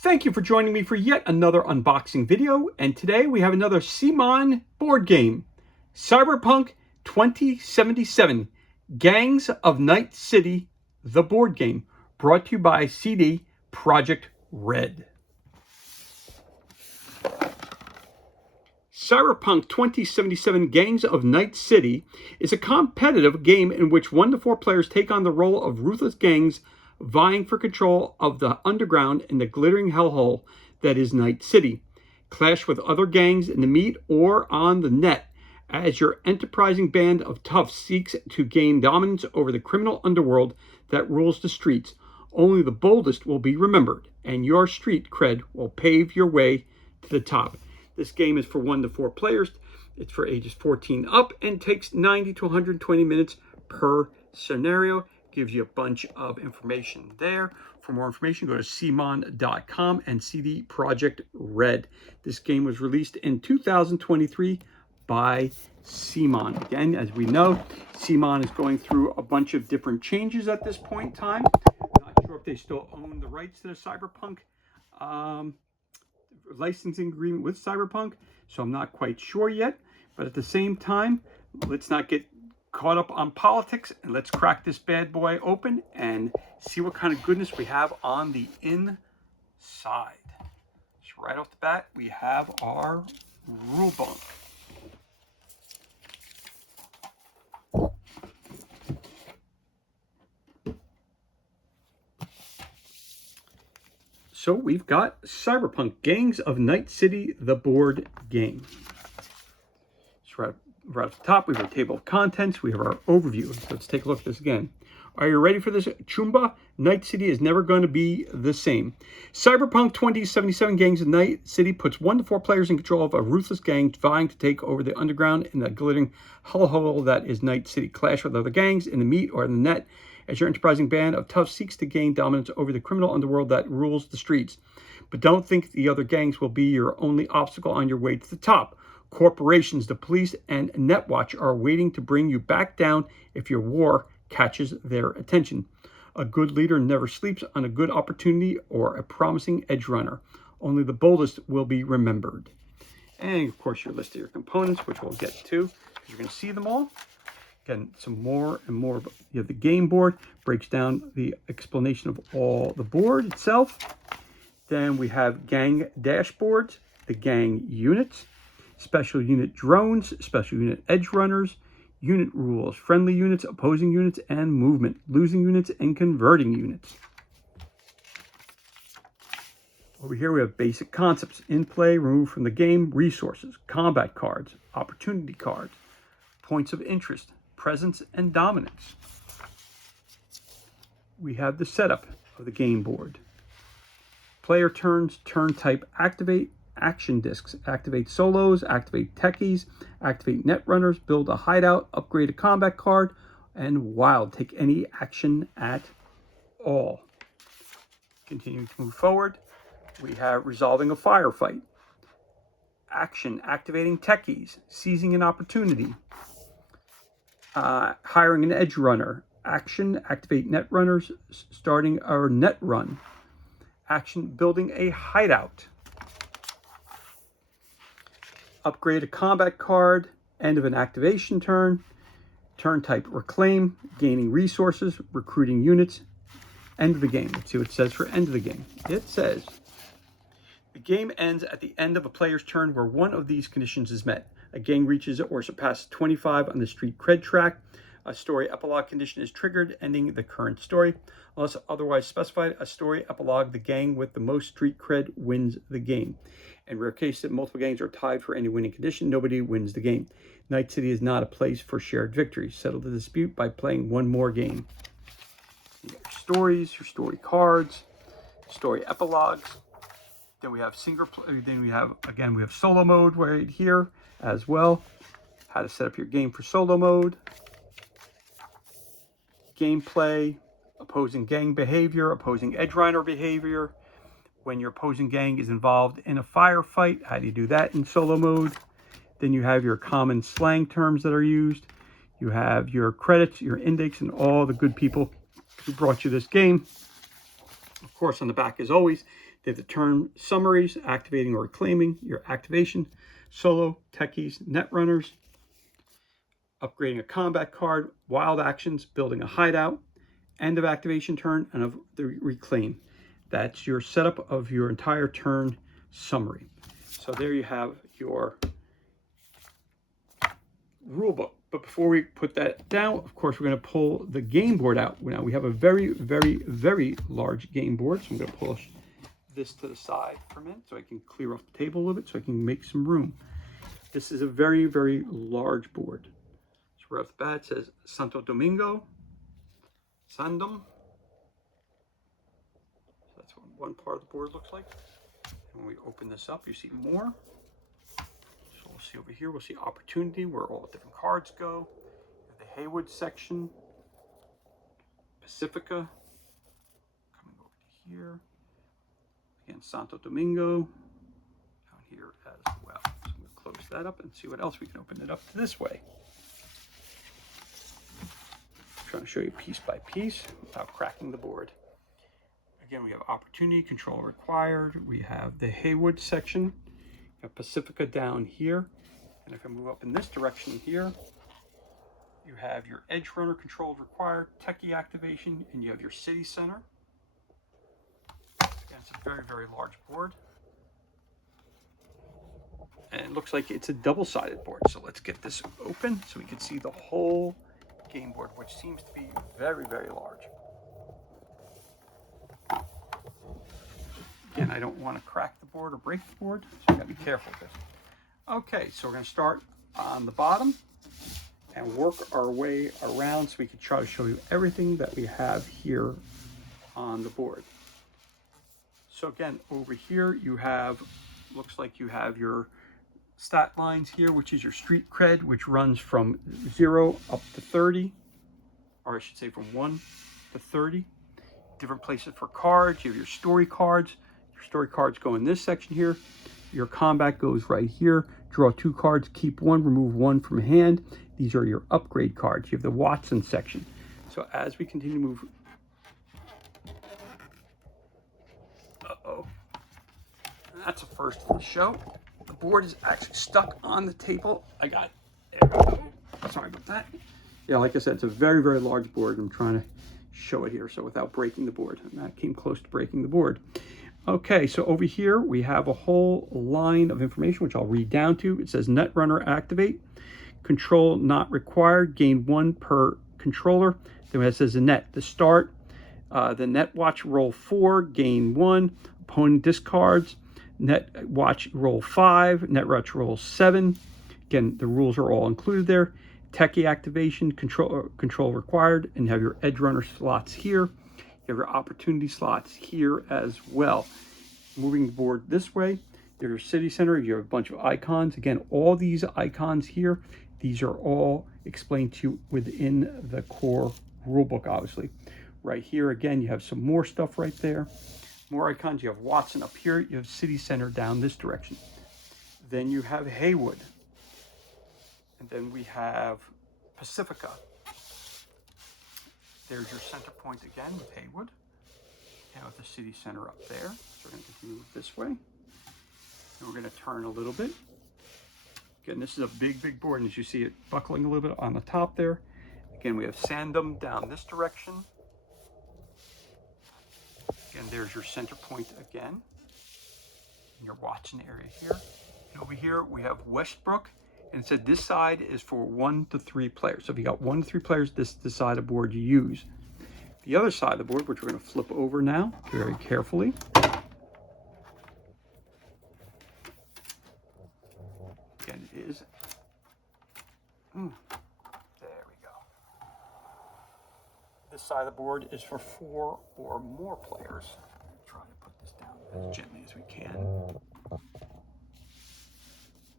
Thank you for joining me for yet another unboxing video, and today we have another CMON board game, Cyberpunk 2077, Gangs of Night City, the board game, brought to you by CD Projekt Red. Cyberpunk 2077 Gangs of Night City is a competitive game in which 1 to 4 players take on the role of ruthless gangs vying for control of the underground in the glittering hellhole that is Night City. Clash with other gangs in the meat or on the net as your enterprising band of toughs seeks to gain dominance over the criminal underworld that rules the streets. Only the boldest will be remembered, and your street cred will pave your way to the top. This game is for 1 to 4 players. It's for ages 14 up and takes 90 to 120 minutes per scenario. Gives you a bunch of information there. For more information, go to cmon.com and CD Projekt Red. This game was released in 2023 by CMON. Again, as we know, CMON is going through a bunch of different changes at this point in time. Not sure if they still own the rights to the Cyberpunk licensing agreement with Cyberpunk, so I'm not quite sure yet. But at the same time, let's not get caught up on politics, and let's crack this bad boy open and see what kind of goodness we have on the inside. So right off the bat, we have our rule book. So we've got Cyberpunk Gangs of Night City, the board game. So right off the top, we have our table of contents. We have our overview. So let's take a look at this again. Are you ready for this? Chumba, Night City is never going to be the same. Cyberpunk 2077 Gangs of Night City puts 1 to 4 players in control of a ruthless gang vying to take over the underground in the glittering hellhole that is Night City. Clash with other gangs in the meat or in the net as your enterprising band of toughs seeks to gain dominance over the criminal underworld that rules the streets. But don't think the other gangs will be your only obstacle on your way to the top. Corporations, the police, and Netwatch are waiting to bring you back down if your war catches their attention. A good leader never sleeps on a good opportunity or a promising edge runner. Only the boldest will be remembered. And of course, your list of your components, which we'll get to. You're going to see them all. Again, some more and more. You have the game board, breaks down the explanation of all the board itself. Then we have gang dashboards, the gang units, special unit drones, special unit edge runners, unit rules, friendly units, opposing units, and movement, losing units, and converting units. Over here we have basic concepts, in play, removed from the game, resources, combat cards, opportunity cards, points of interest, presence, and dominance. We have the setup of the game board. Player turns, turn type activate, action discs, activate solos, activate techies, activate net runners, build a hideout, upgrade a combat card, and wild, take any action at all. Continuing to move forward, we have resolving a firefight, action, activating techies, seizing an opportunity, hiring an edge runner, action, activate net runners, starting our net run, action, building a hideout, upgrade a combat card, end of an activation turn, turn type reclaim, gaining resources, recruiting units, end of the game. Let's see what it says for end of the game. It says, the game ends at the end of a player's turn where one of these conditions is met. A gang reaches or surpasses 25 on the street cred track. A story epilogue condition is triggered, ending the current story. Unless otherwise specified, a story epilogue, the gang with the most street cred wins the game. In rare cases that multiple gangs are tied for any winning condition, nobody wins the game. Night City is not a place for shared victory. Settle the dispute by playing one more game. You got your stories, your story cards, story epilogues. Then we have we have solo mode right here as well. How to set up your game for solo mode. Gameplay, opposing gang behavior, opposing edge runner behavior. When your opposing gang is involved in a firefight, how do you do that in solo mode? Then you have your common slang terms that are used. You have your credits, your index, and all the good people who brought you this game. Of course, on the back, as always, they have the turn summaries, activating or reclaiming, your activation, solo, techies, net runners, upgrading a combat card, wild actions, building a hideout, end of activation turn, and of the reclaim. That's your setup of your entire turn summary. So there you have your rule book. But before we put that down, of course, we're going to pull the game board out. Now we have a very, very, very large game board. So I'm going to push this to the side for a minute so I can clear off the table a little bit so I can make some room. This is a very, very large board. So right off the bat, it says Santo Domingo, Sandom. So that's what one part of the board looks like. And when we open this up, you see more. So we'll see over here, we'll see Opportunity, where all the different cards go. The Haywood section, Pacifica, coming over to here. Again, Santo Domingo, down here as well. So I'm going to close that up and see what else we can open it up to this way. I'm trying to show you piece by piece without cracking the board. Again, we have Opportunity, Control Required. We have the Haywood section. We have Pacifica down here. And if I move up in this direction here, you have your Edge Runner Controls Required, Techie Activation, and you have your City Center. Again, it's a very, very large board. And it looks like it's a double-sided board. So let's get this open so we can see the whole game board, which seems to be very, very large. Again, I don't want to crack the board or break the board, so you gotta be careful with this. Okay, so we're gonna start on the bottom and work our way around so we can try to show you everything that we have here on the board. So again, over here you have, looks like you have your stat lines here, which is your street cred, which runs from 0 up to 30, or I should say from 1 to 30. Different places for cards. You have your story cards. Your story cards go in this section here. Your combat goes right here. Draw 2 cards, keep 1, remove 1 from hand. These are your upgrade cards. You have the Watson section. So as we continue to move, that's a first for the show. The board is actually stuck on the table. I got it. There we go. Sorry about that. Yeah, like I said, it's a very, very large board. I'm trying to show it here so without breaking the board. And that came close to breaking the board. Okay, so over here we have a whole line of information, which I'll read down to. It says Netrunner activate, control not required, gain 1 per controller. Then it says the net, the start, the net watch roll 4, gain 1, opponent discards, net watch roll 5, net watch roll 7. Again, the rules are all included there. Techie activation, control required, and you have your edge runner slots here. You have your opportunity slots here as well. Moving the board this way, you have your city center, you have a bunch of icons. Again, all these icons here, these are all explained to you within the core rulebook, obviously. Right here, again, you have some more stuff right there. More icons, you have Watson up here, you have city center down this direction. Then you have Haywood. And then we have Pacifica. There's your center point again with Haywood. And with the city center up there. So we're going to continue this way. And we're going to turn a little bit. Again, this is a big, big board. And as you see it buckling a little bit on the top there. Again, we have Sandom down this direction. Again, there's your center point again. And your Watson area here. And over here, we have Westbrook. And it said this side is for 1 to 3 players. So if you got 1 to 3 players, this is the side of the board you use. The other side of the board, which we're going to flip over now very carefully. Again, is there we go. This side of the board is for 4 or more players. Try to put this down as gently as we can.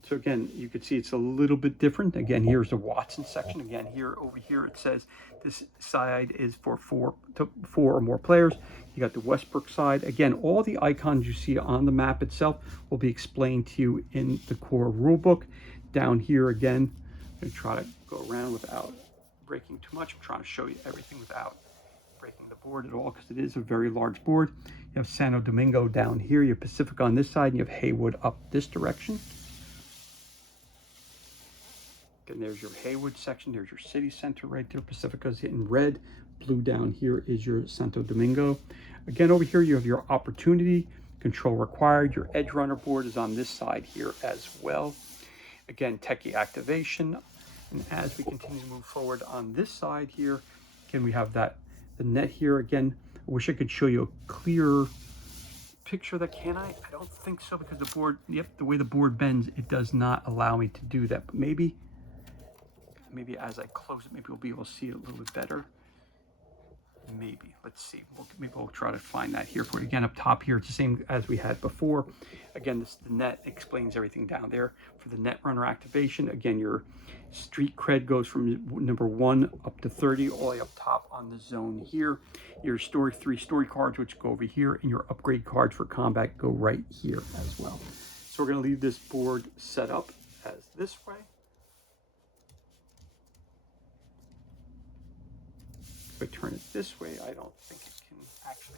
So again, you can see it's a little bit different. Again, here's the Watson section. Again, here over here it says this side is for 4 or more players. You got the Westbrook side. Again, all the icons you see on the map itself will be explained to you in the core rulebook. Down here again, I'm going to try to go around without breaking too much. I'm trying to show you everything without breaking the board at all because it is a very large board. You have Santo Domingo down here. You have Pacifica on this side, and you have Haywood up this direction. And there's your Haywood section. There's your city center right there. Pacifica's in red. Blue down here is your Santo Domingo. Again, over here you have your opportunity, control required. Your edge runner board is on this side here as well. Again, techie activation. And as we continue to move forward on this side here, again, we have the net here. Again, I wish I could show you a clear picture of that. Can I? I don't think so, because the board, yep, the way the board bends, it does not allow me to do that. But maybe as I close it, maybe we'll be able to see it a little bit better. Maybe, let's see. Maybe we'll try to find that here for it. Again, up top here, it's the same as we had before. Again, the net explains everything down there. For the net runner activation, again, your street cred goes from number 1 up to 30, all the way up top on the zone here. Your 3 story cards, which go over here, and your upgrade cards for combat go right here as well. So we're going to leave this board set up as this way. If I turn it this way, I don't think it can actually.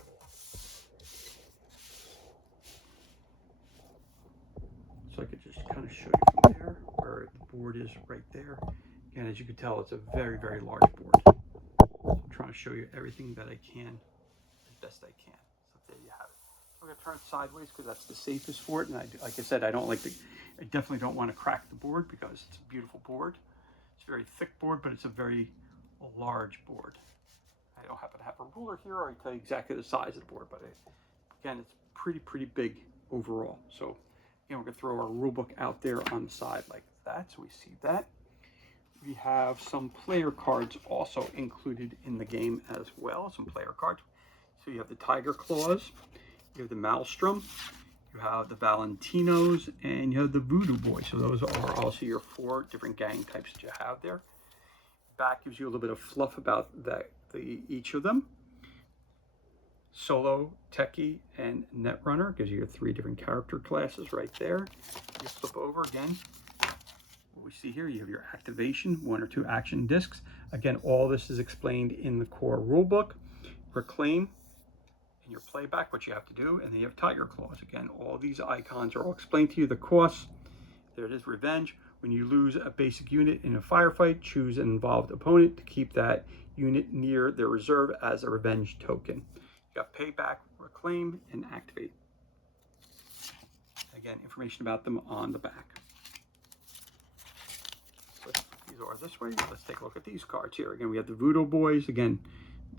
So I could just kind of show you from there where the board is right there. And as you can tell, it's a very, very large board. So I'm trying to show you everything that I can as best I can. So there you have it. So I'm going to turn it sideways because that's the safest for it. And like I said, I definitely don't want to crack the board because it's a beautiful board. It's a very thick board, but it's a very large board. I don't happen to have a ruler here, or I can tell you exactly the size of the board, but again, it's pretty big overall. So again, we're going to throw our rule book out there on the side like that, so we see that. We have some player cards also included in the game as well, some player cards. So you have the Tiger Claws, you have the Maelstrom, you have the Valentinos, and you have the Voodoo Boys. So those are also your 4 different gang types that you have there. Back gives you a little bit of fluff about each of them. Solo, Techie, and Netrunner gives you your 3 different character classes right there. You flip over again. What we see here, you have your activation, 1 or 2 action discs. Again, all this is explained in the core rulebook. Reclaim, and your playback, what you have to do, and then you have Tiger Claws. Again, all these icons are all explained to you. The costs, there it is, Revenge. When you lose a basic unit in a firefight, choose an involved opponent to keep that unit near their reserve as a revenge token. You got Payback, Reclaim, and Activate. Again, information about them on the back. So these are this way. Let's take a look at these cards here. Again, we have the Voodoo Boys. Again,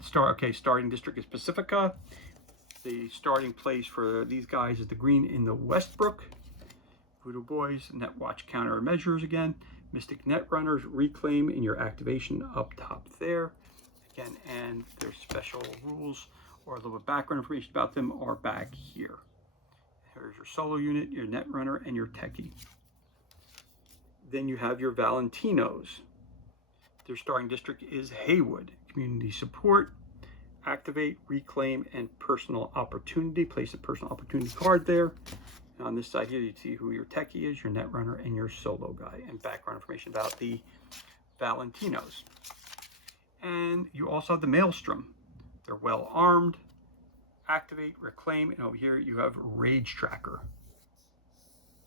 starting district is Pacifica. The starting place for these guys is the green in the Westbrook. Voodoo Boys, Net Watch countermeasures again. Mystic Netrunners, Reclaim in your activation up top there. Again, and their special rules or a little bit background information about them are back here. Here's your solo unit, your Netrunner, and your Techie. Then you have your Valentinos. Their starting district is Haywood. Community support, activate, reclaim, and personal opportunity. Place a personal opportunity card there. And on this side here, you see who your Techie is, your Netrunner, and your solo guy, and background information about the Valentinos. And you also have the Maelstrom. They're well armed. Activate, reclaim, and over here you have Rage Tracker.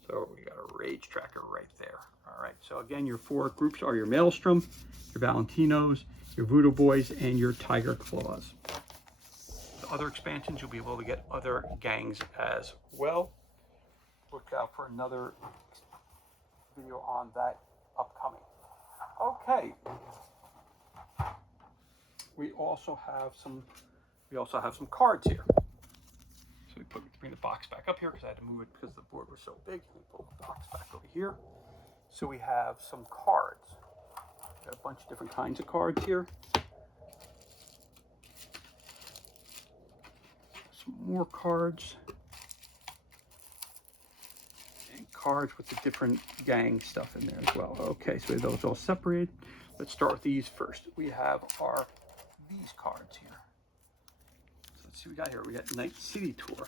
So we got a Rage Tracker right there. All right, so again, your 4 groups are your Maelstrom, your Valentinos, your Voodoo Boys, and your Tiger Claws. The other expansions, you'll be able to get other gangs as well. Look out for another video on that upcoming. Okay. We also have some cards here. So we bring the box back up here because I had to move it because the board was so big. We pull the box back over here. So we have some cards. We have a bunch of different kinds of cards here. Some more cards. And cards with the different gang stuff in there as well. Okay, so we have those all separated. Let's start with these first. We have these cards here. So let's see what we got here. We got Night City Tour.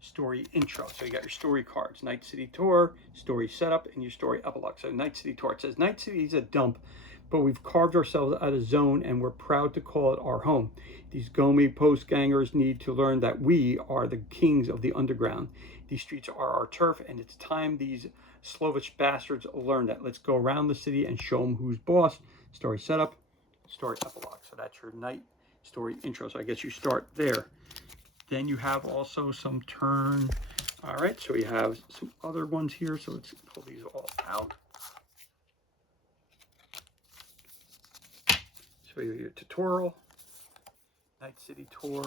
Story intro. So you got your story cards. Night City Tour, story setup, and your story epilogue. So Night City Tour. It says Night City is a dump but we've carved ourselves out a zone and we're proud to call it our home. These Gomi post-gangers need to learn that we are the kings of the underground. These streets are our turf, and it's time these Slovish bastards learn that. Let's go around the city and show them who's boss. Story setup, story epilogue. So that's your night story intro. So I guess you start there. Then you have also some turn. All right, so we have some other ones here. So let's pull these all out. So you have your tutorial, Night City tour.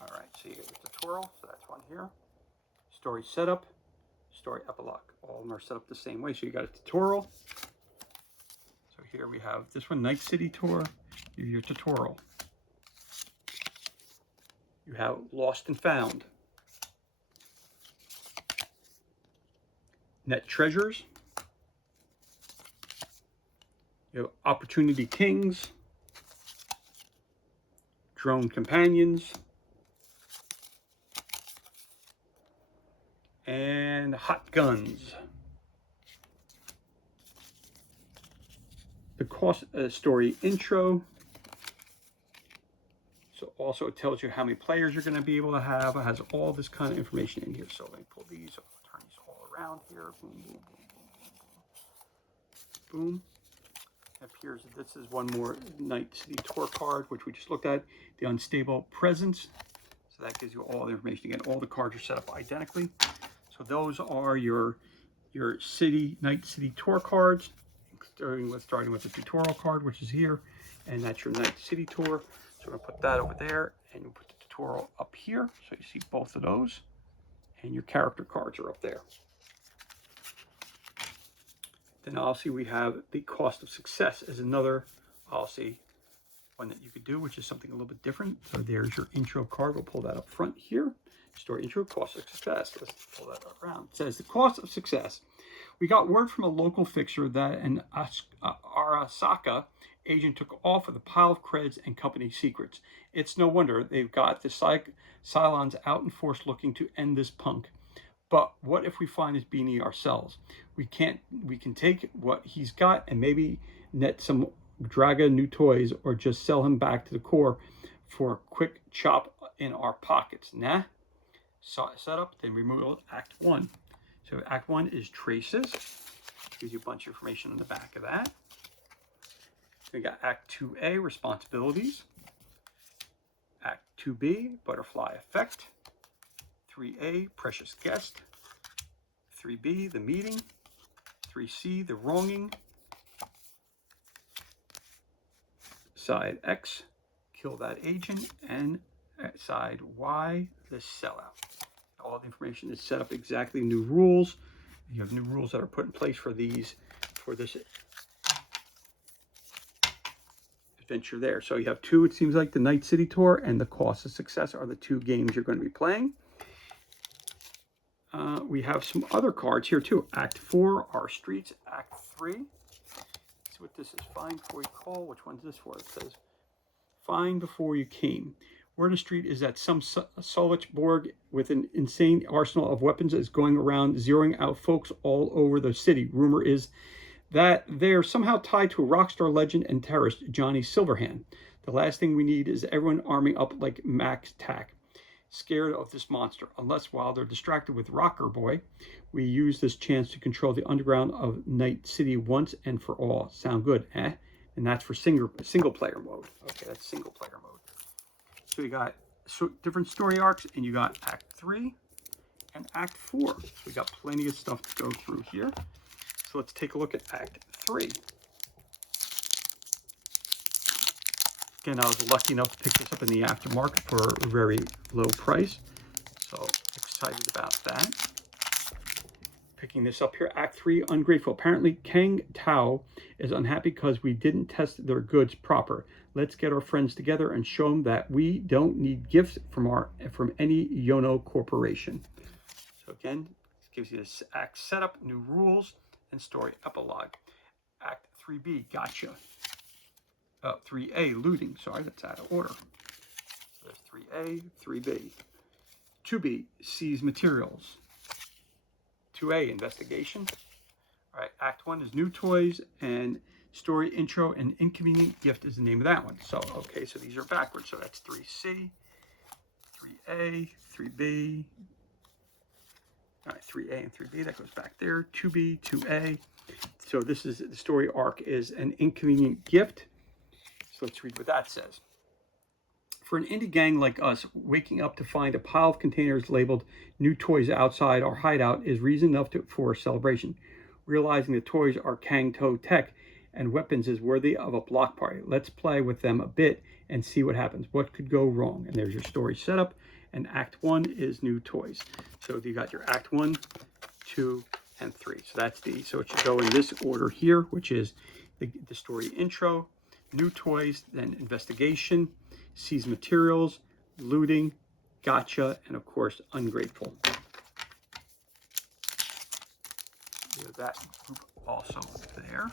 All right, so you get your tutorial. So that's one here. Story setup, story epilogue. All of them are set up the same way. So you got a tutorial. So here we have this one, Night City tour. You have your tutorial. You have Lost and Found, Net Treasures, you have Opportunity Kings, Drone Companions, and Hot Guns. The cost story intro. So also it tells you how many players you're going to be able to have. It has all this kind of information in here. So let me pull these, I'll turn these all around here. Boom, boom, boom, boom, boom, boom. Up here, this is one more Night City tour card, which we just looked at. The Unstable Presence. So that gives you all the information. Again, all the cards are set up identically. So those are your Night City tour cards, starting with the tutorial card, which is here, and that's your Night City tour. So we're going to put that over there, and we'll put the tutorial up here. So you see both of those, and your character cards are up there. Then obviously we have the cost of success as another obviously one that you could do, which is something a little bit different. So there's your intro card. We'll pull that up front here. Story intro, cost of success. Let's pull that around. It says the cost of success. We got word from a local fixer that an Arasaka agent took off with a pile of creds and company secrets. It's no wonder they've got the Cylons out in force looking to end this punk. But what if we find this beanie ourselves? We can take what he's got and maybe net some Draga new toys, or just sell him back to the core for a quick chop in our pockets. Nah? Setup, then removal, Act 1. So Act 1 is Traces. Gives you a bunch of information on the back of that. We got Act 2A, Responsibilities. Act 2B, Butterfly Effect. 3A, Precious Guest. 3B, The Meeting. 3C, The Wronging. Side X, Kill That Agent. And side Y, The Sellout. All the information is set up exactly. New rules. You have new rules that are put in place for this adventure there. So you have two, it seems like, the Night City tour and the cost of success are the two games you're going to be playing. We have some other cards here too. Act 4, Our Streets. Act 3. Let's see what this is. Find Before You Call. Which one's this for? It says Find Before You Came. Word on the street is that some Solich Borg with an insane arsenal of weapons is going around zeroing out folks all over the city. Rumor is that they're somehow tied to a rock star legend and terrorist, Johnny Silverhand. The last thing we need is everyone arming up like Max Tack, scared of this monster. Unless while they're distracted with Rocker Boy, we use this chance to control the underground of Night City once and for all. Sound good, eh? And that's for single player mode. Okay, that's single player mode. So you got different story arcs, and you got Act 3 and Act 4. So we got plenty of stuff to go through here. So let's take a look at Act 3. Again, I was lucky enough to pick this up in the aftermarket for a very low price. So excited about that. Picking this up here, Act 3, Ungrateful. Apparently, Kang Tao is unhappy because we didn't test their goods proper. Let's get our friends together and show them that we don't need gifts from any Yono corporation. So again, this gives you this act setup, new rules, and story epilogue. Act 3B, Gotcha. 3A, Looting. Sorry, that's out of order. So there's 3A, 3B. 2B, Seize Materials. 2A, Investigation. All right, Act 1 is New Toys, and Story intro and inconvenient gift is the name of that one. So, okay, so these are backwards. So that's 3C, 3A, 3B. All right, 3A and 3B, that goes back there. 2B, 2A. So this is the story arc is an inconvenient gift. So let's read what that says. For an indie gang like us, waking up to find a pile of containers labeled new toys outside our hideout is reason enough for a celebration. Realizing the toys are Kang-To tech and weapons is worthy of a block party. Let's play with them a bit and see what happens. What could go wrong? And there's your story setup. And Act 1 is new toys. So you got your Act 1, 2, and 3. So that's so it should go in this order here, which is the story intro, new toys, then investigation, seize materials, looting, gotcha, and of course, ungrateful. We have that group also there.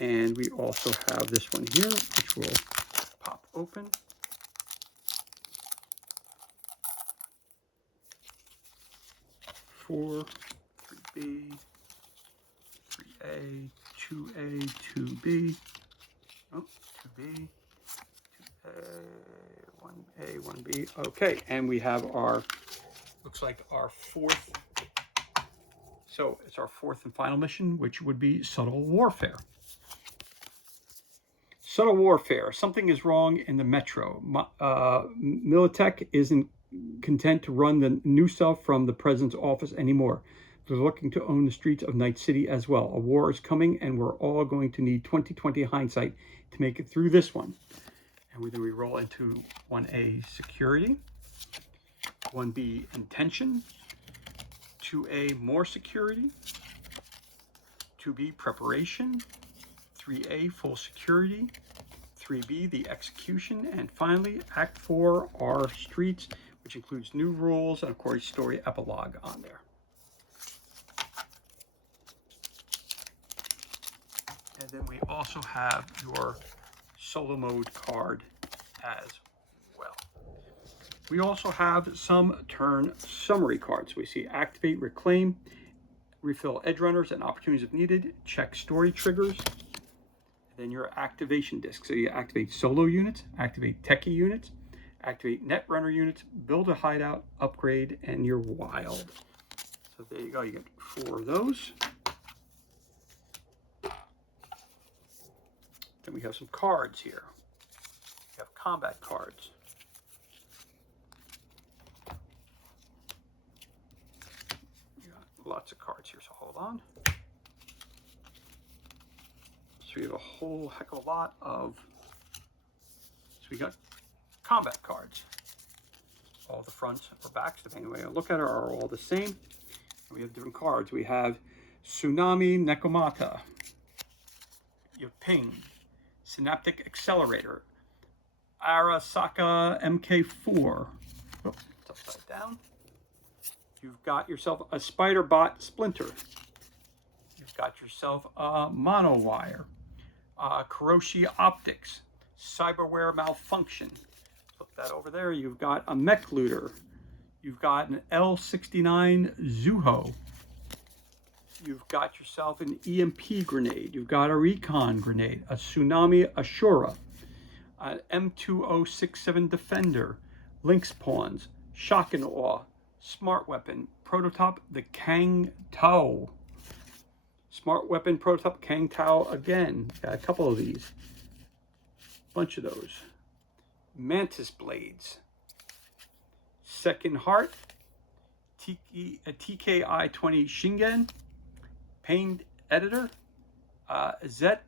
And we also have this one here, which will pop open. Four, 3B, 3A, 2A, 2B, oh, 2B, 1A, 1B. Okay, and we have our, looks like our fourth, so it's our fourth and final mission, which would be subtle warfare. Subtle warfare. Something is wrong in the metro. Militech isn't content to run the new stuff from the president's office anymore. They're looking to own the streets of Night City as well. A war is coming, and we're all going to need 20/20 hindsight to make it through this one. And then we roll into 1A, security, 1B, intention, 2A, more security, 2B, preparation, 3A, full security, 3B, the execution, and finally, Act 4, our streets, which includes new rules and, of course, story epilogue on there. And then we also have your solo mode card as well. We also have some turn summary cards. We see activate, reclaim, refill edge runners and opportunities if needed, check story triggers, and then your activation disc. So you activate solo units, activate techie units, activate net runner units, build a hideout, upgrade, and your wild. So there you go, you get 4 of those. Then we have some cards here. We have combat cards. You got lots of cards here, so hold on. So we have a whole heck of a lot of, so we got combat cards. All the fronts or backs, depending on the way I look at it, are all the same. And we have different cards. We have Tsunami Nekomata. You have Ping, Synaptic Accelerator, Arasaka MK4. Oh, it's upside down. You've got yourself a Spider Bot Splinter. You've got yourself a Monowire, Kuroshi Optics, Cyberware Malfunction. Flip that over there. You've got a Mech Looter. You've got an L69 Zuho. You've got yourself an EMP grenade. You've got a recon grenade, a Tsunami Ashura, an M2067 Defender, Lynx Pawns, Shock and Awe, Smart Weapon, Prototype the Kang-To. Smart Weapon Prototype Kang-To again. Got a couple of these. Bunch of those. Mantis Blades. Second Heart, TKI-20 Shingen, Pained Editor, Zeta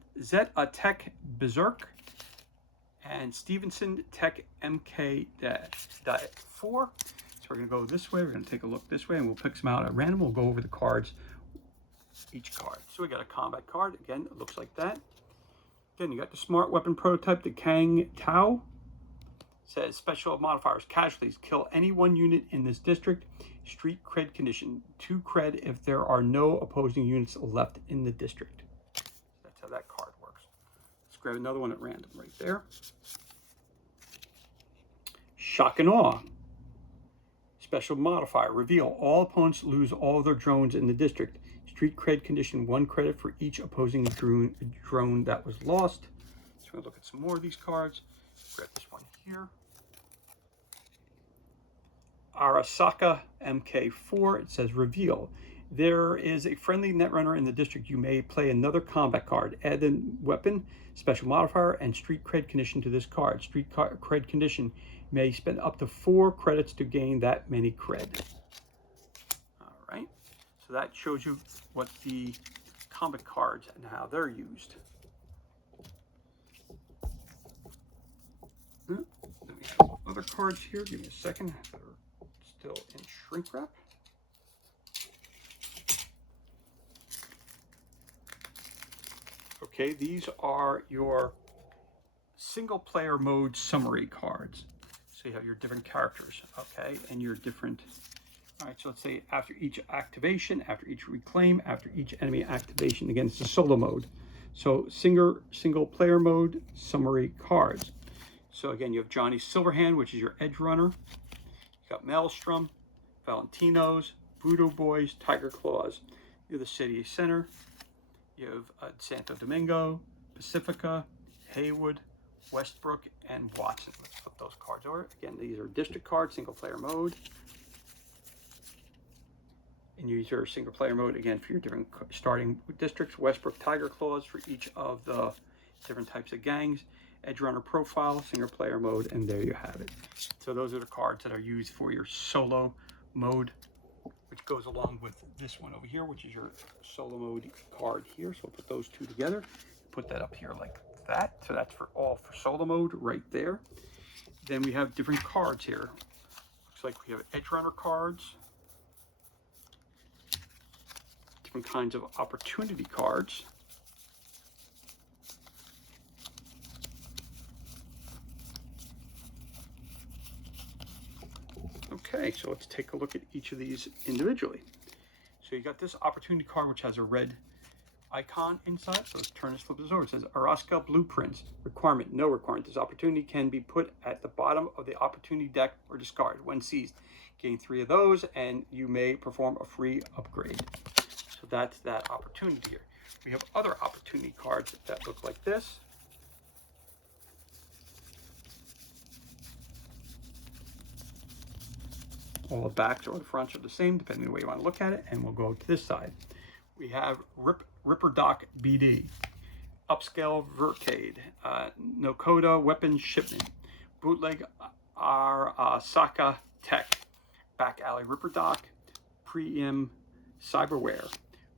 Tech Berserk, and Stevenson Tech MK-4. So we're going to go this way. We're going to take a look this way, and we'll pick some out at random. We'll go over the cards, each card. So we got a combat card. Again, it looks like that. Again, you got the Smart Weapon Prototype, the Kang-To. Says special modifiers, casualties, kill any one unit in this district. Street cred condition, 2 cred if there are no opposing units left in the district. That's how that card works. Let's grab another one at random right there. Shock and Awe. Special modifier, reveal. All opponents lose all of their drones in the district. Street cred condition, 1 credit for each opposing drone that was lost. So we're going to look at some more of these cards. Grab this one here. Arasaka MK4, it says reveal. There is a friendly netrunner in the district. You may play another combat card. Add a weapon, special modifier, and street cred condition to this card. Street cred condition may spend up to 4 credits to gain that many cred. All right, so that shows you what the combat cards and how they're used. Let me have other cards here. Give me a second. They're still in shrink wrap. Okay, these are your single player mode summary cards. So you have your different characters, okay, and your different, all right, so let's say after each activation, after each reclaim, after each enemy activation, again, it's the solo mode. So single player mode summary cards. So again, you have Johnny Silverhand, which is your edge runner. You got Maelstrom, Valentinos, Voodoo Boys, Tiger Claws. You're the city center. You have Santo Domingo, Pacifica, Haywood, Westbrook, and Watson. Let's flip those cards over. Again, these are district cards, single player mode. And you use your single player mode again for your different starting districts. Westbrook, Tiger Claws for each of the different types of gangs. Edge Runner profile, single player mode, and there you have it. So those are the cards that are used for your solo mode, which goes along with this one over here, which is your solo mode card here. So we'll put those two together, put that up here like that. So that's for all for solo mode right there. Then we have different cards here. Looks like we have edge runner cards, different kinds of opportunity cards. Okay, so let's take a look at each of these individually. So you got this opportunity card, which has a red icon inside. So let's turn this, flip this over. It says Araska Blueprints. Requirement, no requirement. This opportunity can be put at the bottom of the opportunity deck or discarded when seized. Gain 3 of those, and you may perform a free upgrade. So that's that opportunity here. We have other opportunity cards that look like this. All the backs or the fronts are the same, depending on the way you want to look at it. And we'll go to this side. We have Ripper Doc BD, Upscale Vercade, Nokoda Weapons Shipment, Bootleg Arasaka Tech, Back Alley Ripper Doc, Pre-M Cyberware,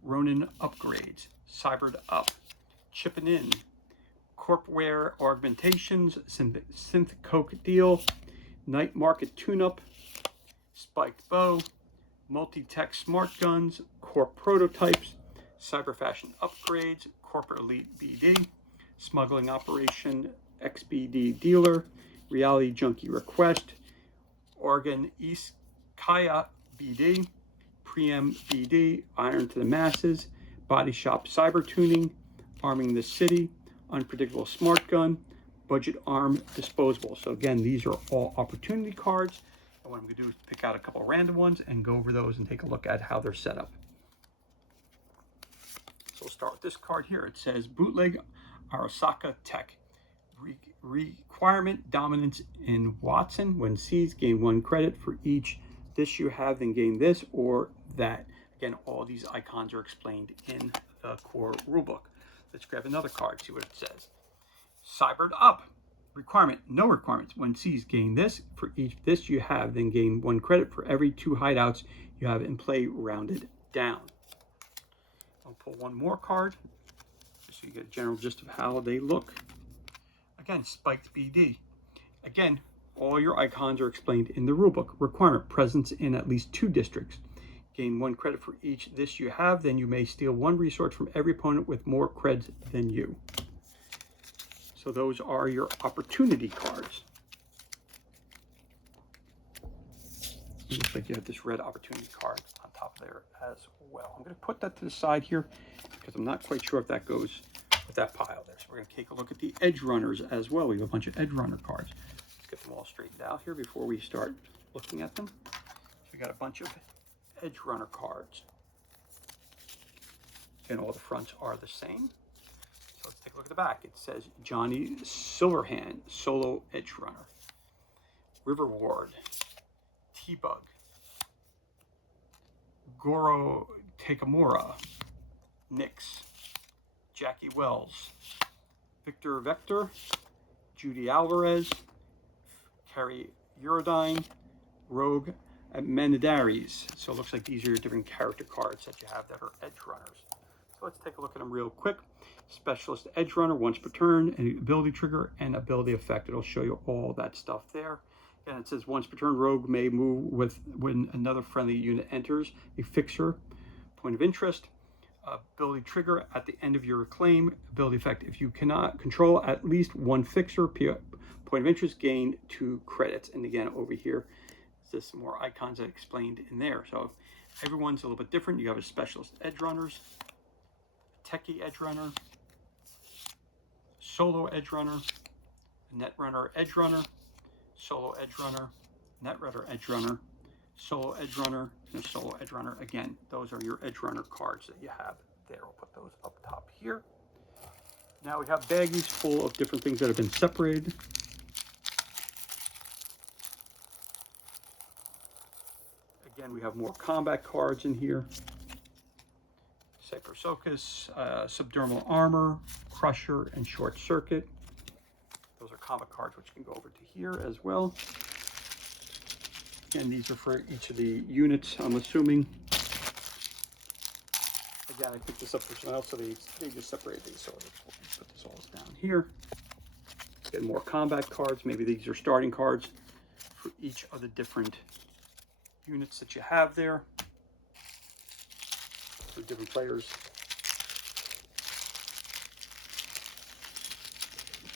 Ronin Upgrades, Cybered Up, Chippin' In, Corpware Augmentations, Synth Coke Deal, Night Market Tune-Up, Spiked Bow, Multi-Tech Smart Guns, Corp Prototypes, Cyber Fashion Upgrades, Corporate Elite BD, Smuggling Operation XBD Dealer, Reality Junkie Request, Oregon East Kaya BD, Pre-M BD, Iron to the Masses, Body Shop Cyber Tuning, Arming the City, Unpredictable Smart Gun, Budget Arm Disposable. So again, these are all opportunity cards. And what I'm going to do is pick out a couple of random ones and go over those and take a look at how they're set up. So we'll start with this card here. It says Bootleg Arasaka Tech. Requirement dominance in Watson. When seized, gain 1 credit for each this you have, then gain this or that. Again, all these icons are explained in the core rulebook. Let's grab another card, see what it says. Cybered Up. Requirement, no requirements. When seized, gain this. For each this you have, then gain 1 credit for every 2 hideouts you have in play, rounded down. I'll pull one more card, just so you get a general gist of how they look. Again, Spiked BD. Again, all your icons are explained in the rulebook. Requirement, presence in at least 2 districts. Gain 1 credit for each this you have, then you may steal 1 resource from every opponent with more creds than you. So those are your opportunity cards. Looks like you have this red opportunity card on top there as well. I'm going to put that to the side here because I'm not quite sure if that goes with that pile there. So we're going to take a look at the edge runners as well. We have a bunch of edge runner cards. Let's get them all straightened out here before we start looking at them. So bunch of Edge Runner cards. And all the fronts are the same. So let's take a look at the back. It says Johnny Silverhand, Solo Edge Runner. River Ward, T-Bug, Goro Takamura, Nyx, Jackie Wells, Victor Vector, Judy Alvarez, Carrie Eurodyne, Rogue Menadares. So it looks like these are your different character cards that you have that are Edge Runners. So let's take a look at them real quick. Specialist Edge Runner, once per turn, an ability trigger and ability effect. It'll show you all that stuff there. And it says once per turn, Rogue may move when another friendly unit enters a fixer. Point of interest. Ability trigger at the end of your claim. Ability effect. If you cannot control at least one fixer, point of interest, gain 2 credits. And again, over here, there's some more icons that explained in there. So everyone's a little bit different. You have a Specialist Edge Runners, Techie Edge Runner, Solo Edge Runner, Netrunner Edge Runner, Solo Edge Runner, Netrunner Edge Runner, Solo Edge Runner, and a Solo Edge Runner. Again, those are your Edge Runner cards that you have there. We'll put those up top here. Now we have baggies full of different things that have been separated. Again, we have more combat cards in here. Cyberpunk, Subdermal Armor, Crusher, and Short Circuit. Those are combat cards which can go over to here as well. And these are for each of the units, I'm assuming. Again, I picked this up for someone else, so they just separated these. So let's put this all down here. Get more combat cards. Maybe these are starting cards for each of the different units that you have there. For different players.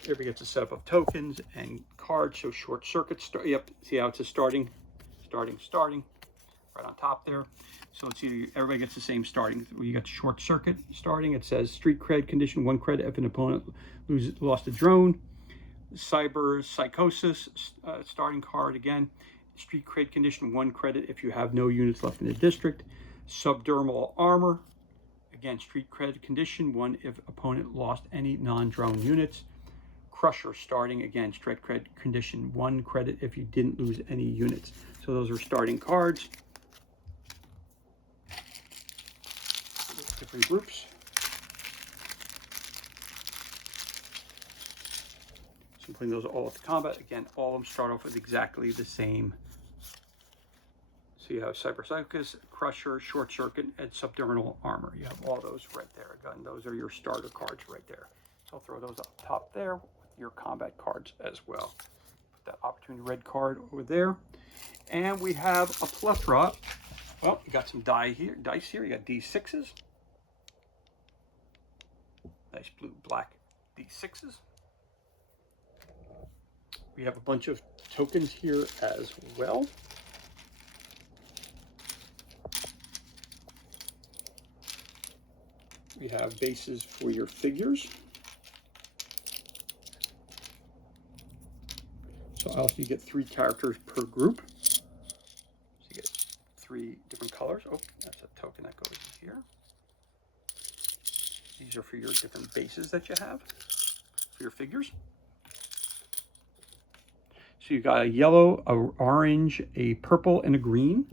Everybody gets a setup of tokens and cards. So Short Circuit, yep, see how it says starting, right on top there. So let's see, everybody gets the same starting. You got Short Circuit starting. It says street cred condition 1 credit if an opponent lost a drone. Cyber Psychosis starting card again. Street cred condition 1 credit if you have no units left in the district. Subdermal Armor, again, street cred condition 1 if opponent lost any non-drone units. Crusher starting, again, street cred condition 1 credit if you didn't lose any units. So those are starting cards. Different groups. So putting those all into combat. Again, all of them start off with exactly the same. So you have Cyberpunk, Crusher, Short Circuit, and Subdermal Armor. You have all those right there. Again, those are your starter cards right there. So I'll throw those up top there with your combat cards as well. Put that Opportunity Red card over there. And we have a plethora. Well, you got some dice here. You got D6s. Nice blue, black D6s. We have a bunch of tokens here as well. We have bases for your figures. So also you get 3 characters per group. So you get 3 different colors. Oh, that's a token that goes in here. These are for your different bases that you have for your figures. So you got a yellow, a orange, a purple, and a green.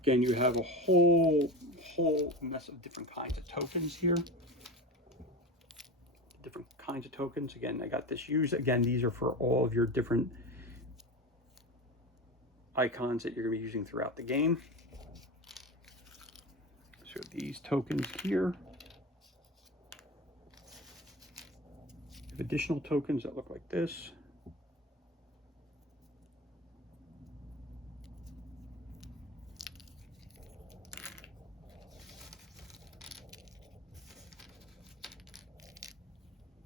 Again, you have a whole mess of different kinds of tokens here. Different kinds of tokens. Again, I got this used. Again, these are for all of your different icons that you're going to be using throughout the game. So these tokens here. You have additional tokens that look like this.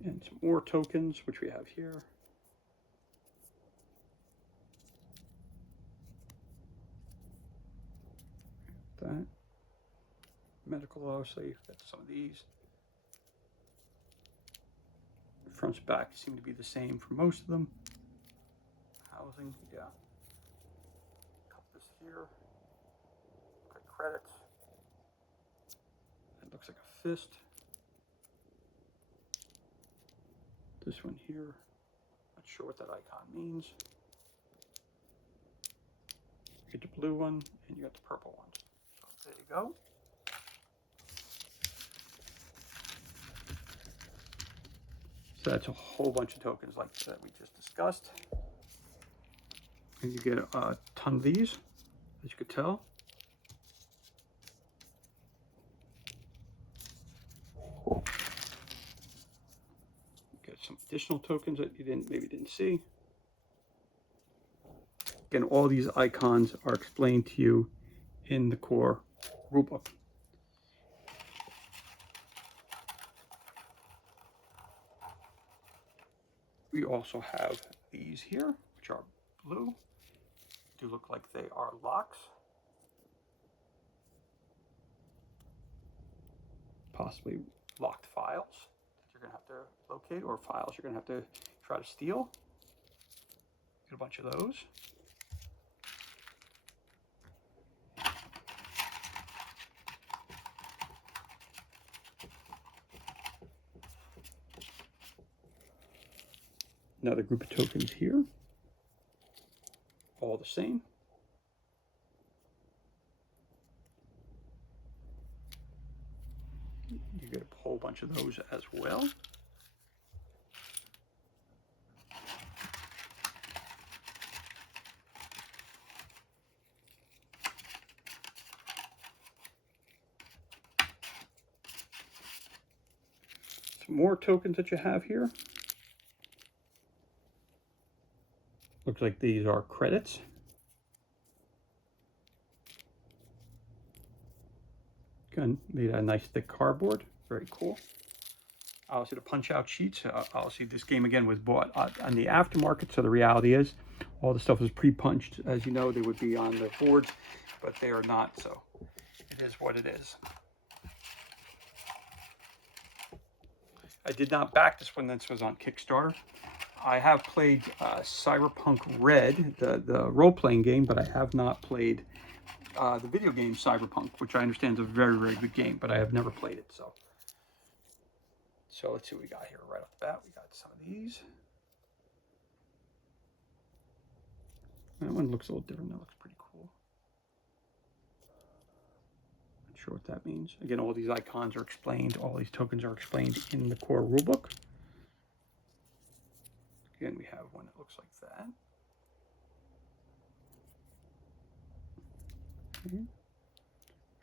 And some more tokens, which we have here. That. Medical, obviously, got some of these. Fronts, back seem to be the same for most of them. Housing, yeah. Cut this here. credits. That looks like a fist. This one here, not sure what that icon means. You get the blue one and you got the purple ones. So there you go. So that's a whole bunch of tokens like that we just discussed. And you get a ton of these, as you could tell. Get some additional tokens that you maybe didn't see. Again, all these icons are explained to you in the core rulebook. We also have these here, which are blue. Do look like they are locks. Possibly locked files that you're going to have to locate, or files you're going to have to try to steal. Get a bunch of those. Another group of tokens here, all the same. You get a whole bunch of those as well. Some more tokens that you have here. Looks like these are credits. Again, made out of nice thick cardboard. Very cool. Obviously, the punch-out sheets. Obviously, this game again was bought on the aftermarket, so the reality is all the stuff is pre-punched. As you know, they would be on the boards, but they are not, so it is what it is. I did not back this one. This was on Kickstarter. I have played Cyberpunk Red, the role-playing game, but I have not played the video game Cyberpunk, which I understand is a very, very good game, but I have never played it. So let's see what we got here right off the bat. We got some of these. That one looks a little different. That looks pretty cool. Not sure what that means. Again, all these icons are explained. All these tokens are explained in the core rulebook. Again, we have one that looks like that. Okay. We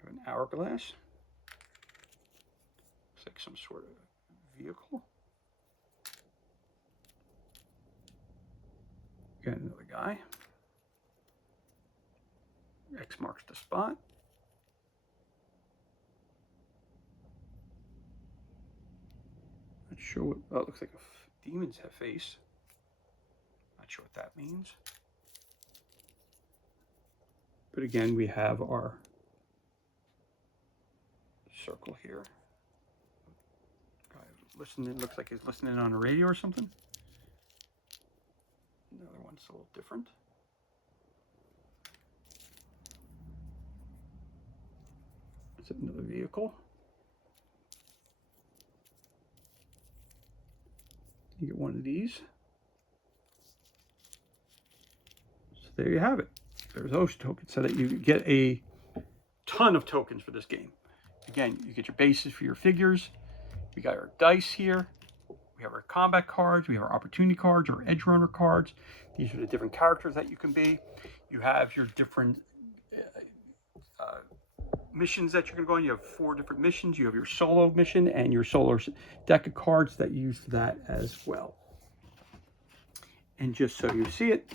have an hourglass. Looks like some sort of vehicle. Got another guy. X marks the spot. Not sure what. Oh, it looks like a demon's face. Not sure what that means. But again, we have our circle here. Guy listening, looks like he's listening on a radio or something. Another one's a little different. It's another vehicle. You get one of these. So there you have it. There's those tokens, so that you get a ton of tokens for this game. Again, you get your bases for your figures. We got our dice here. We have our combat cards. We have our opportunity cards, our edge runner cards. These are the different characters that you can be. You have your different missions that you're going to go on. You have 4 different missions. You have your solo mission and your solo deck of cards that you use for that as well. And just so you see it,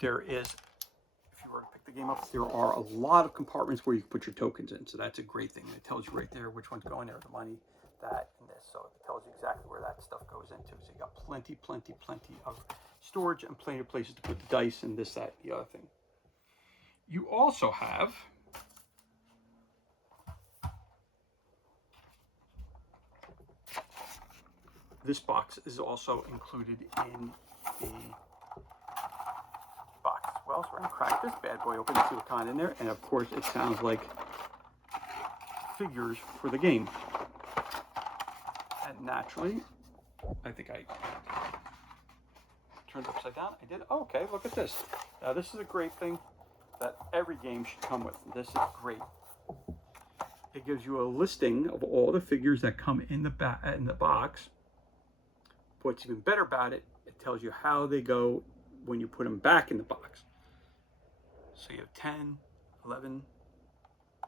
there is, if you were to pick the game up, there are a lot of compartments where you can put your tokens in. So that's a great thing. It tells you right there which one's going there, the money, that, and this. So it tells you exactly where that stuff goes into. So you got plenty of storage and plenty of places to put the dice and this, that, the other thing. You also have this box is also included in the box. well. So we're going to crack this bad boy open and see what kind in there. And of course, it sounds like figures for the game. And naturally, I think I turned it upside down. I did. Oh, okay, look at this. Now this is a great thing that every game should come with. This is great. It gives you a listing of all the figures that come in the box. What's even better about it, it tells you how they go when you put them back in the box. So you have 10, 11,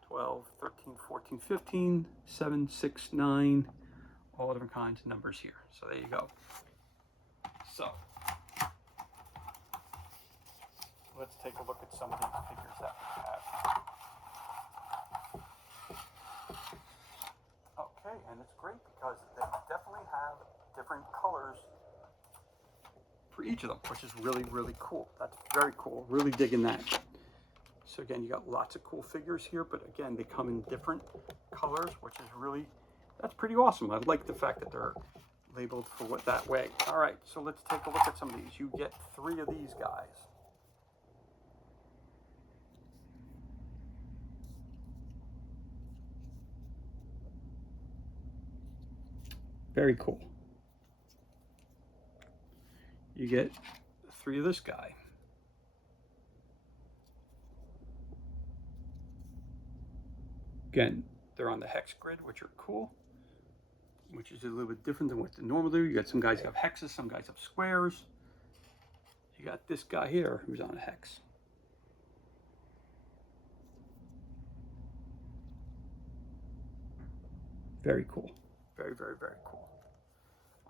12, 13, 14, 15, 7, 6, 9, all different kinds of numbers here. So there you go. So let's take a look at some of these figures that we have. Okay, and it's great because they definitely have different colors for each of them, which is really, really cool. That's very cool. Really digging that. So again, you got lots of cool figures here, but again, they come in different colors, which is really, that's pretty awesome. I like the fact that they're labeled for what that way. All right, so let's take a look at some of these. You get 3 of these guys. Very cool. You get 3 of this guy. Again, they're on the hex grid, which are cool, which is a little bit different than what they normally do. You got some guys have hexes, some guys have squares. You got this guy here who's on a hex. Very cool. Very, very, very cool.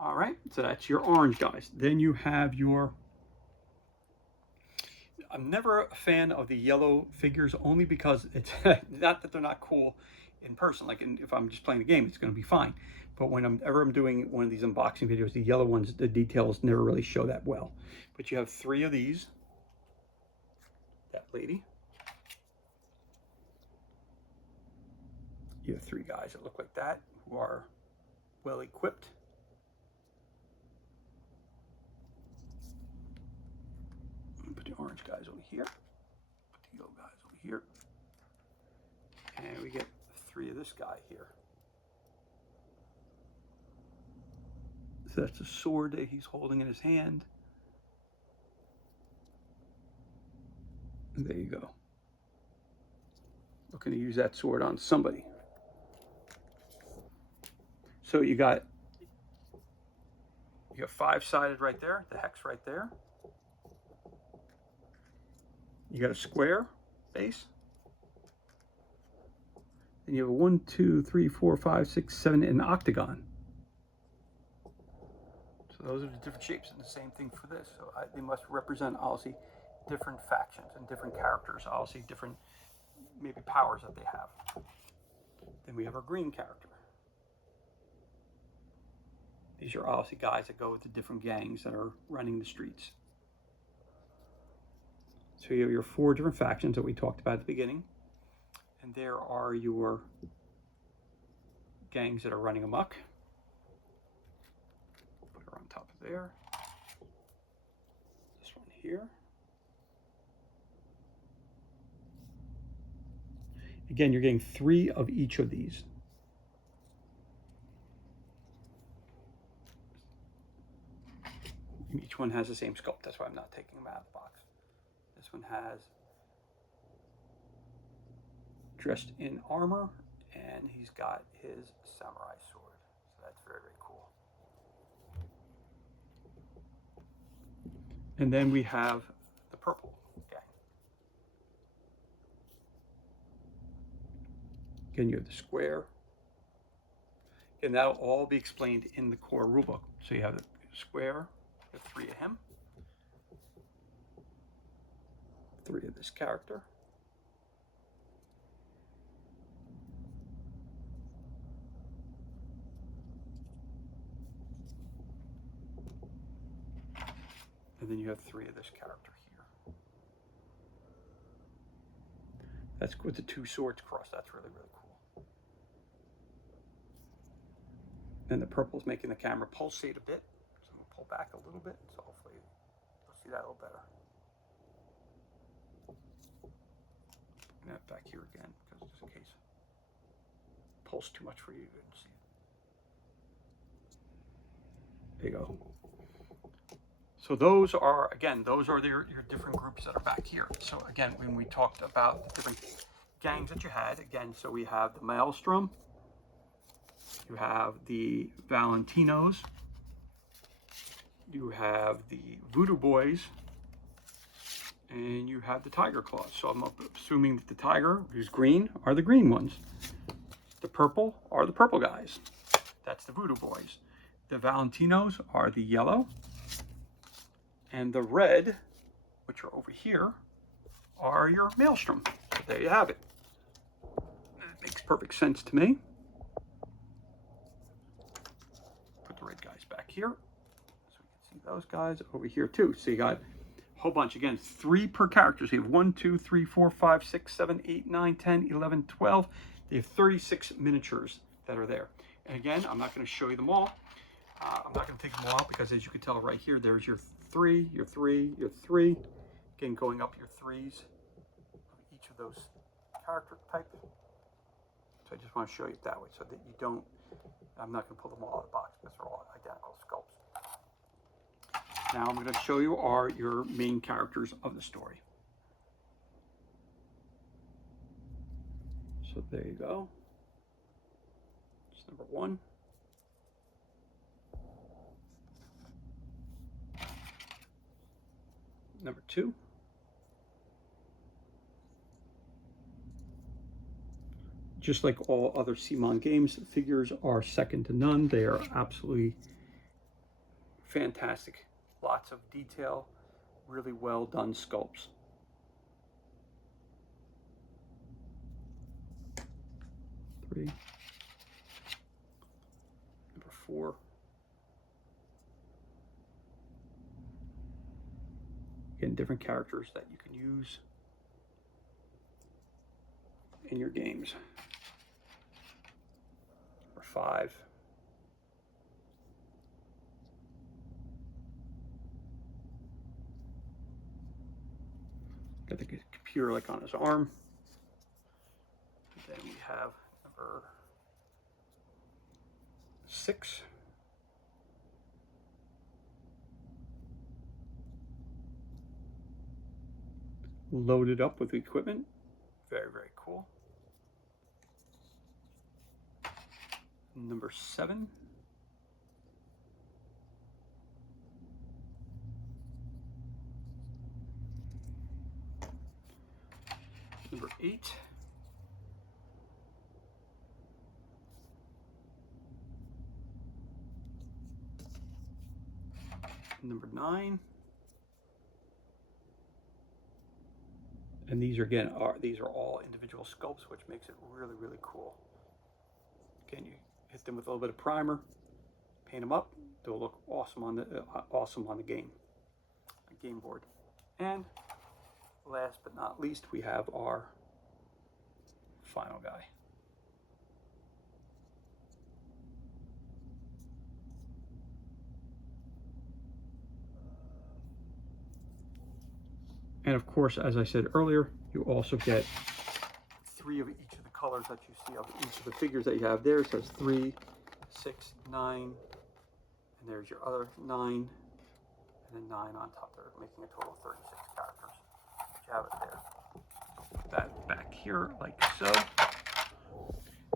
All right, so that's your orange guys. Then you have your, I'm never a fan of the yellow figures only because it's not that they're not cool in person. Like if I'm just playing the game, it's going to be fine. But whenever I'm doing one of these unboxing videos, the yellow ones, the details never really show that well. But you have 3 of these. That lady. You have 3 guys that look like that who are well equipped. Put the orange guys over here. Put the yellow guys over here. And we get 3 of this guy here. So that's a sword that he's holding in his hand. And there you go. Looking to use that sword on somebody. So you got 5-sided right there, the hex right there. You got a square base. And you have a 1, 2, 3, 4, 5, 6, 7, and an octagon. So those are the different shapes, and the same thing for this. So they must represent, obviously, different factions and different characters, obviously different maybe powers that they have. Then we have our green character. These are obviously guys that go with the different gangs that are running the streets. So you have your 4 different factions that we talked about at the beginning. And there are your gangs that are running amok. Put her on top of there. This one here. Again, you're getting 3 of each of these. Each one has the same sculpt. That's why I'm not taking them out of the box. This one has dressed in armor, and he's got his samurai sword. So that's very, very cool. And then we have the purple gang. Again, you have the square. And that'll all be explained in the core rulebook. So you have the square, the 3 of him, 3 of this character, and then you have 3 of this character here. That's with the 2 swords crossed. That's really, really cool. And the purple's making the camera pulsate a bit. So I'm gonna pull back a little bit. So hopefully you'll see that a little better. back here again, because just in case it pulls too much for you to see it. There you go. So those are, again, those are your different groups that are back here. So again, when we talked about the different gangs that you had, again, so we have the Maelstrom, you have the Valentinos, you have the Voodoo Boys, and you have the Tiger Claws. So I'm assuming that the tiger, who's green, are the green ones. The purple are the purple guys. That's the Voodoo Boys. The Valentinos are the yellow. And the red, which are over here, are your Maelstrom. So there you have it. That makes perfect sense to me. Put the red guys back here. So we can see those guys over here too. So you got a whole bunch. Again, 3 per character. So you have 1, 2, 3, 4, 5, 6, 7, 8, 9, 10, 11, 12. They have 36 miniatures that are there. And again, I'm not going to show you them all. I'm not going to take them all out because, as you can tell right here, there's your 3, your 3, your 3. Again, going up your 3s of each of those character types. So I just want to show you it that way so that you don't, I'm not going to pull them all out of the box because they're all identical sculpts. Now I'm going to show you your main characters of the story. So there you go. It's number 1. Number 2. Just like all other CMON games, figures are second to none. They are absolutely fantastic. Lots of detail, really well done sculpts. Three. Number 4. Again, different characters that you can use in your games. Number 5. Got the computer like on his arm. And then we have number 6. Loaded up with equipment. Very, very cool. Number 7. Number 8. Number 9. And these are, again, these are all individual sculpts, which makes it really, really cool. Again, you hit them with a little bit of primer, paint them up, they'll look awesome on the game board. And last but not least, we have our final guy. And of course, as I said earlier, you also get 3 of each of the colors that you see of each of the figures that you have there. It says 3, 6, 9, and there's your other 9, and then 9 on top there, making a total of 36 characters. You have it there. Put that back here like so.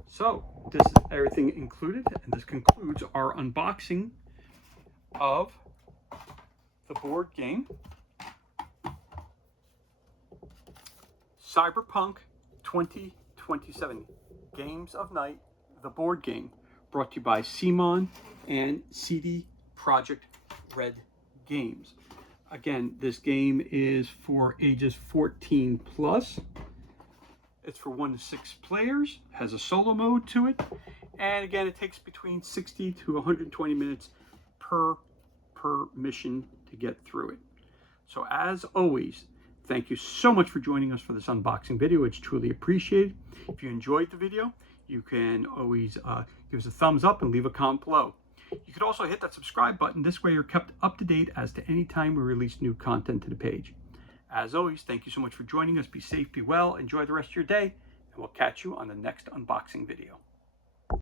So this is everything included, and this concludes our unboxing of the board game Cyberpunk 2027, Games of Night, the board game, brought to you by CMON and CD Projekt Red Games. Again, this game is for ages 14 plus. It's for 1 to 6 players, has a solo mode to it, and again, it takes between 60 to 120 minutes per mission to get through it. So as always, thank you so much for joining us for this unboxing video. It's truly appreciated. If you enjoyed the video, you can always give us a thumbs up and leave a comment below. You could also hit that subscribe button. This way you're kept up to date as to any time we release new content to the page. As always, thank you so much for joining us. Be safe, be well, enjoy the rest of your day, and we'll catch you on the next unboxing video.